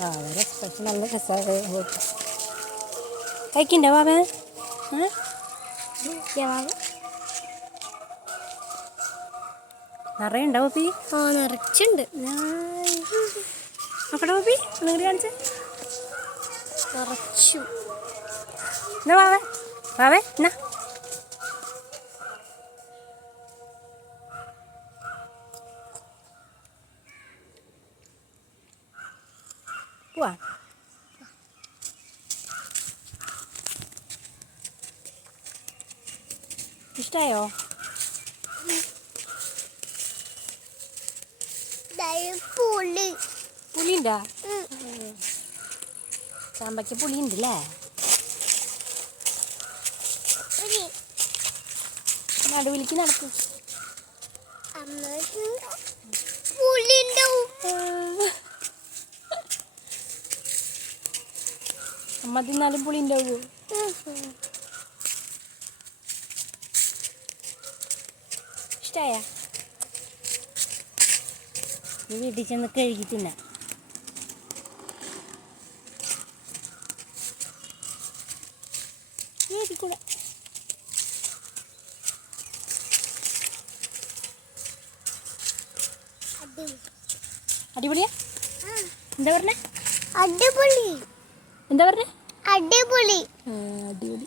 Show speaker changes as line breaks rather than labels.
വളരെ സ്പെഷ്യൽ നല്ല രസമാണ് കഴിക്കണ്ടേ ബാബേ. നിറയെ ഉണ്ടോ പപ്പി?
ആ നിറച്ചുണ്ട്
നോക്കട്ടെ പപ്പി നിങ്ങൾ കാണിച്ച.
നിറച്ചു.
എന്നാ ബാവേ വാവേ എന്നാ? പോവാ ഇഷ്ടായോ
പുളി
പുളിയുണ്ടാ? ചാമ്പയ്ക്ക് പുളിയുണ്ടല്ലേ? നടുവിലേക്ക് നടക്കും
പുളിന്റെ
അമ്മ തിന്നാലും പുളി ഉണ്ടാവുമോ ഇഷ്ടായ? നീ വീട്ടിൽ ചെന്ന് കഴുകി തിന്നാ. കൂടെ അടിപൊളിയാ? എന്താ പറഞ്ഞേ?
അടിപൊളി.
എന്താ പറഞ്ഞേ?
അടിപൊളി.
അടിപൊളി.